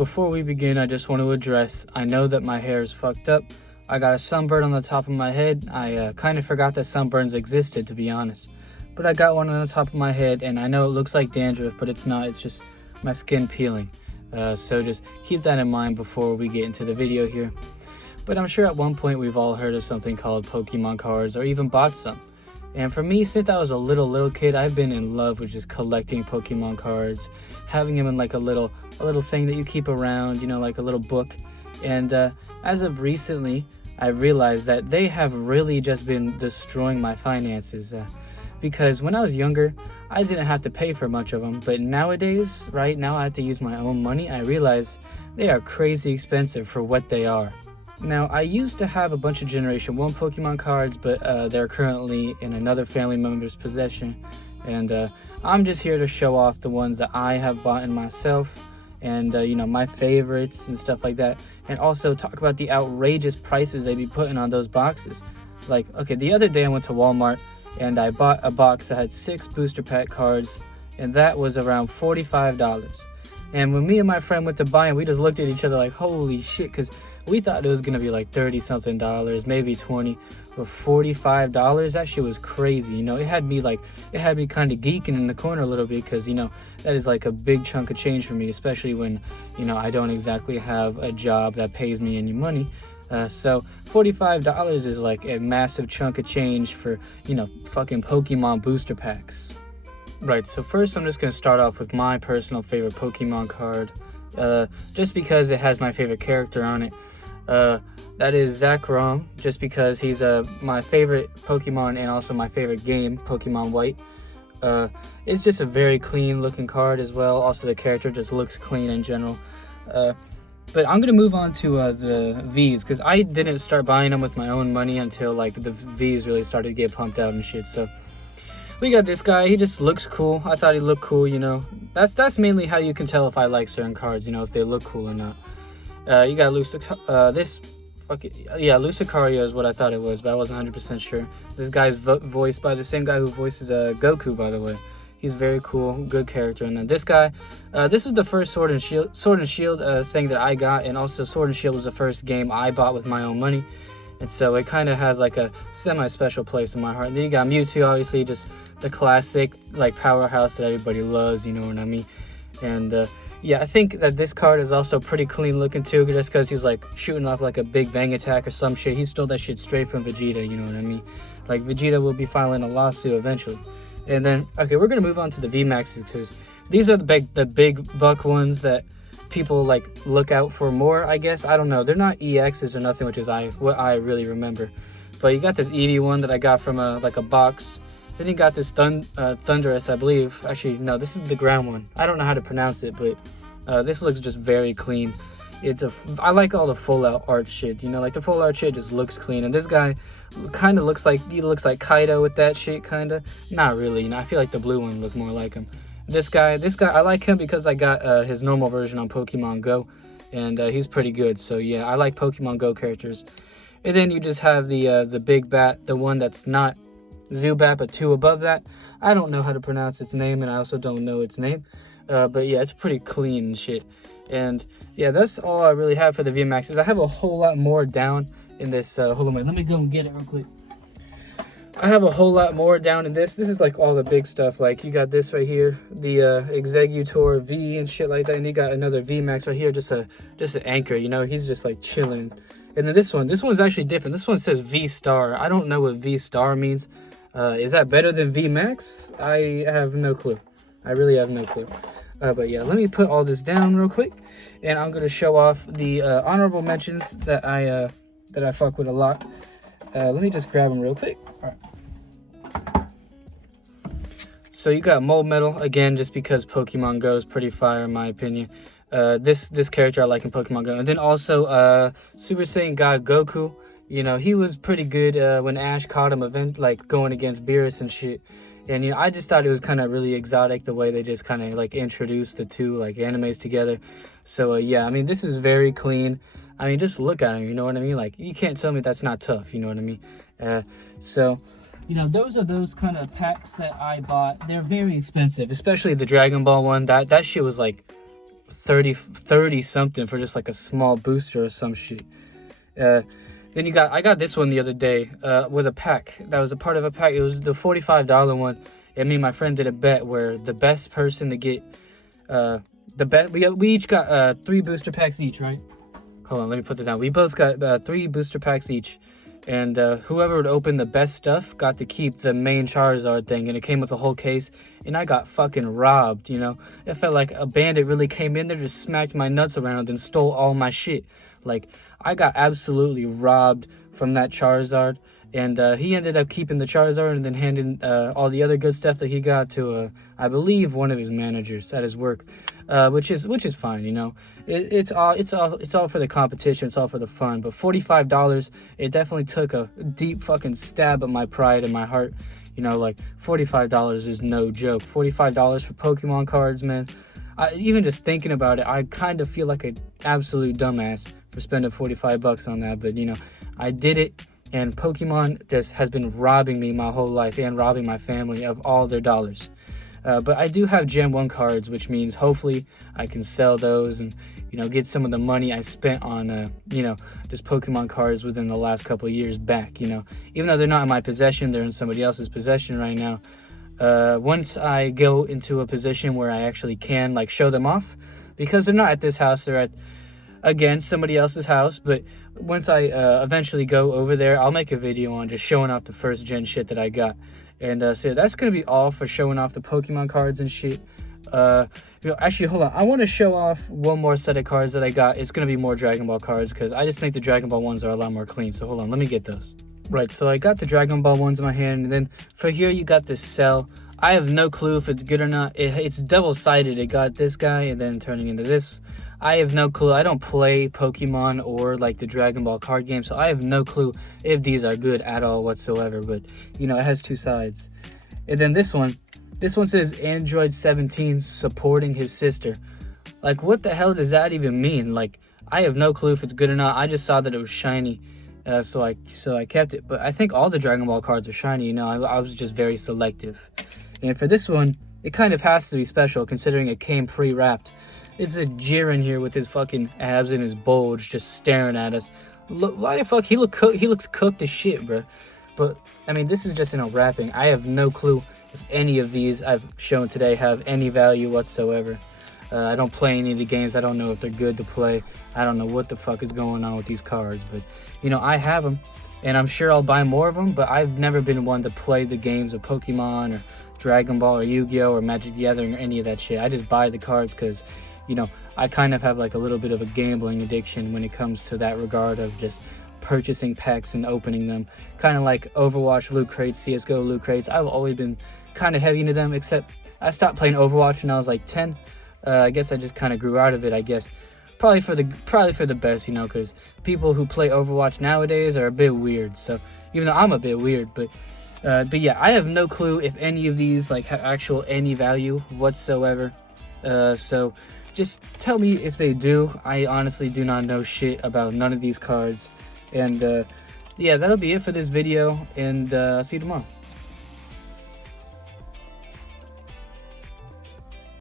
before we begin, I just want to address, I know that my hair is fucked up. I got a sunburn on the top of my head. I kind of forgot that sunburns existed, to be honest. But I got one on the top of my head, and I know it looks like dandruff, but it's not. It's just my skin peeling. So just keep that in mind before we get into the video here. But I'm sure at one point we've all heard of something called Pokemon cards, or even bought some. And for me, since I was a little kid, I've been in love with just collecting Pokemon cards, having them in like a little thing that you keep around, you know, like a little book. And as of recently, I realized that they have really just been destroying my finances. Because when I was younger, I didn't have to pay for much of them. But nowadays, right now, I have to use my own money. I realize they are crazy expensive for what they are. Now, I used to have a bunch of Generation 1 Pokemon cards, but they're currently in another family member's possession. And I'm just here to show off the ones that I have bought in myself, and you know, my favorites and stuff like that. And also talk about the outrageous prices they be putting on those boxes. Like, okay, the other day I went to Walmart, and I bought a box that had 6 booster pack cards, and that was around $45. And when me and my friend went to buy them, we just looked at each other like, holy shit, because we thought it was gonna be like $30-something, maybe 20, but $45, that shit was crazy. You know, it had me kind of geeking in the corner a little bit, because, you know, that is like a big chunk of change for me, especially when, you know, I don't exactly have a job that pays me any money. So $45 is like a massive chunk of change for, you know, fucking Pokemon booster packs. Right, so first I'm just gonna start off with my personal favorite Pokemon card, just because it has my favorite character on it. That is Zekrom, just because he's my favorite Pokemon and also my favorite game, Pokemon White. It's just a very clean looking card as well. Also, the character just looks clean in general. But I'm gonna move on to the Vs, because I didn't start buying them with my own money until like the Vs really started to get pumped out and shit. So we got this guy. He just looks cool. I thought he looked cool, you know. That's mainly how you can tell if I like certain cards, you know, if they look cool or not. You got Lucario is what I thought it was, but I wasn't 100% sure. This guy's voiced by the same guy who voices Goku, by the way. He's very cool, good character. And then this guy, this is the first Sword and Shield thing that I got, and also Sword and Shield was the first game I bought with my own money, and so it kind of has like a semi-special place in my heart. And then you got Mewtwo, obviously, just the classic like powerhouse that everybody loves, you know what I mean? And yeah, I think that this card is also pretty clean looking too, just because he's like shooting off like a big bang attack or some shit. He stole that shit straight from Vegeta, you know what I mean? Like, Vegeta will be filing a lawsuit eventually. And then, okay, we're gonna move on to the VMAXs, because these are the big buck ones that people like look out for more, I guess. I don't know, they're not EXs or nothing, which is what I really remember. But you got this Eevee one that I got from a box. Then you got this Thundurus, I believe. Actually, no, this is the ground one. I don't know how to pronounce it, but this looks just very clean. I like all the full out art shit, you know, like the full art shit just looks clean. And this guy kind of looks like Kaido with that shit, kind of. Not really, you know, I feel like the blue one looked more like him. This guy, I like him because I got his normal version on Pokemon Go, and he's pretty good. So yeah, I like Pokemon Go characters. And then you just have the big bat, the one that's not Zubat, but 2 above that. I don't know how to pronounce its name, and I also don't know its name. But yeah, it's pretty clean and shit. And yeah, that's all I really have for the VMAXs. I have a whole lot more down in this. Hold on, let me go and get it real quick. I have a whole lot more down in this. This is like all the big stuff. Like, you got this right here, the Exeggutor V and shit like that. And you got another VMAX right here, just an anchor, you know. He's just like chilling. And then this one's actually different. This one says V Star. I don't know what V Star means. Is that better than VMAX? I have no clue. I really have no clue. But yeah, let me put all this down real quick, and I'm gonna show off the honorable mentions that I fuck with a lot. Let me just grab them real quick. All right. So you got Mold Metal again, just because Pokemon Go is pretty fire in my opinion. This character I like in Pokemon Go, and then also Super Saiyan God Goku. You know, he was pretty good when Ash caught him going against Beerus and shit. And you know, I just thought it was kind of really exotic the way they just kind of like introduced the two like animes together. So yeah, I mean, this is very clean. I mean, just look at him, you know what I mean? Like, you can't tell me that's not tough, you know what I mean? So, you know, those are those kind of packs that I bought. They're very expensive, especially the Dragon Ball one. That shit was like 30 something for just like a small booster or some shit. Then I got this one the other day with a pack. That was a part of a pack. It was the $45 one. And me and my friend did a bet where the best person to get we each got 3 booster packs each, right? Hold on, let me put that down. We both got 3 booster packs each. And whoever would open the best stuff got to keep the main Charizard thing. And it came with a whole case. And I got fucking robbed, you know? It felt like a bandit really came in there, just smacked my nuts around and stole all my shit. Like, I got absolutely robbed from that Charizard. And he ended up keeping the Charizard and then handing all the other good stuff that he got to, I believe, one of his managers at his work, which is fine, you know. It's all for the competition. It's all for the fun. But $45, it definitely took a deep fucking stab at my pride and my heart. You know, like $45 is no joke. $45 for Pokemon cards, man. Even just thinking about it, I kind of feel like an absolute dumbass for spending 45 bucks on that. But you know, I did it. And Pokemon just has been robbing me my whole life and robbing my family of all their dollars. But I do have Gen 1 cards, which means hopefully I can sell those and, you know, get some of the money I spent on, you know, just Pokemon cards within the last couple of years back, you know. Even though they're not in my possession, they're in somebody else's possession right now. Once I go into a position where I actually can, like, show them off, because they're not at this house, they're at, again, somebody else's house, but once I eventually go over there, I'll make a video on just showing off the first gen shit that I got. And so yeah, that's gonna be all for showing off the Pokemon cards and shit. You know, actually, hold on, I want to show off one more set of cards that I got. It's gonna be more Dragon Ball cards because I just think the Dragon Ball ones are a lot more clean. So hold on, let me get those. Right, so I got the Dragon Ball ones in my hand, and then for here you got this cell. I have no clue if it's good or not. It's double-sided. It got this guy and then turning into this. I have no clue. I don't play Pokemon or like the Dragon Ball card game, so I have no clue if these are good at all whatsoever. But you know, it has 2 sides. And then this one says Android 17 supporting his sister. Like, what the hell does that even mean? Like, I have no clue if it's good or not. I just saw that it was shiny, so I kept it. But I think all the Dragon Ball cards are shiny. You know, I was just very selective. And for this one, it kind of has to be special considering it came pre-wrapped. It's a Jiren here with his fucking abs and his bulge just staring at us. Look, why the fuck? He looks cooked as shit, bro. But, I mean, this is just in a wrapping. I have no clue if any of these I've shown today have any value whatsoever. I don't play any of the games. I don't know if they're good to play. I don't know what the fuck is going on with these cards. But, you know, I have them. And I'm sure I'll buy more of them. But I've never been one to play the games of Pokemon or Dragon Ball or Yu-Gi-Oh! Or Magic the Gathering or any of that shit. I just buy the cards because, you know, I kind of have like a little bit of a gambling addiction when it comes to that regard of just purchasing packs and opening them. Kind of like Overwatch loot crates, CSGO loot crates. I've always been kind of heavy into them, except I stopped playing Overwatch when I was like 10. I guess I just kind of grew out of it, I guess. Probably for the best, you know, because people who play Overwatch nowadays are a bit weird. So, even though I'm a bit weird, but yeah, I have no clue if any of these like have actual any value whatsoever. So just tell me if they do. I honestly do not know shit about none of these cards. And yeah, that'll be it for this video, and I'll see you tomorrow.